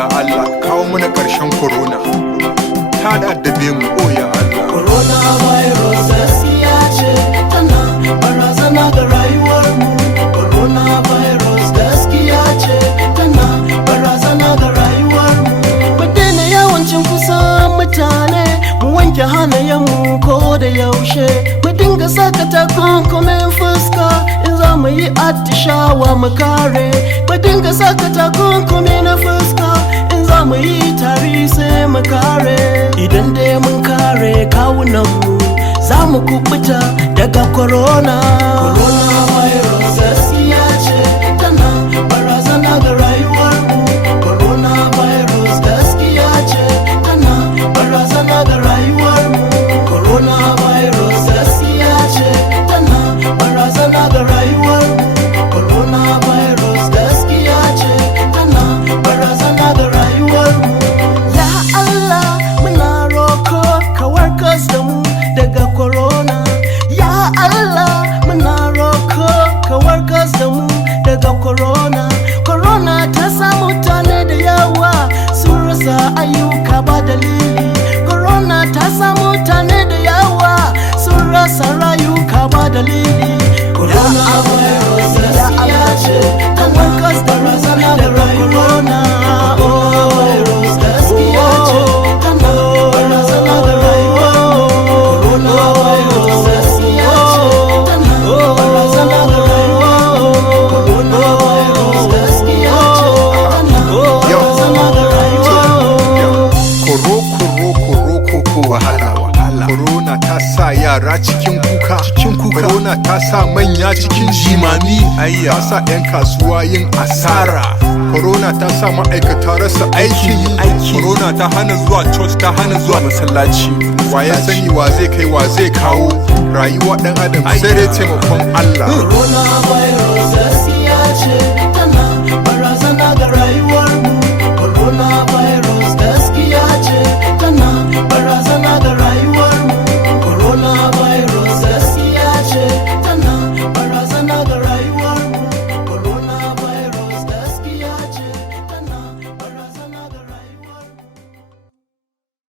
ya Allah kawo mana ƙarshen corona ta addabe mu ya Allah. Corona virus gaskiya ce tana barazana ga rayuwarmu. Corona virus gaskiya ce tana barazana ga rayuwarmu. Mu daina yawancin kusan mutane, mu wanke hannayenmu ko da yaushe, mu dinga saka takunkumin fuska in za mu yi atishawa mu kare, mu dinga saka takunkumi na fuska in za mu yi tari sai mu kare. Idan dai mun kare kawunanmu za mu kubuta daga corona. Corona virus gaskiya ce tana barazana ga rayuwarmu. Corona virus gaskiya ce tana barazana ga rayuwarmu. Corona virus gaskiya ce tana barazana ga rayuwarmu. Corona virus gaskiya ce tana barazana ga rayuwarmu. Ya Allah muna roko ka warkas da mu daga corona. Ya Allah muna roko ka warkas da mu daga corona. Corona ta sa mutane da yawa sun rasa ayyuka ba dalili. Corona ta sa mutane da yawa sun rasa rayuka ba dalili. Corona virus gaskiya ce ka warkas da mu daga corona. Corona virus gaskiya ce tana barazana ga rayuwarmu. Corona virus gaskiya ce tana barazana ga rayuwarmu. Corona virus gaskiya ce tana barazana ga rayuwarmu. Koro wahala. Corona ta sa yara cikin kuka. Corona ta sa manya cikin jimami. Ta sa 'yan kasuwa yin asara. Corona ta sa ma'aikata rasa aikin yi. Corona ta hana zuwa church, ta hana zuwa masallaci. Wa ya sani wa zai kai wa zai kawo. Rayuwa ɗan adam sai dai taimakon Allah. Corona virus gaskiya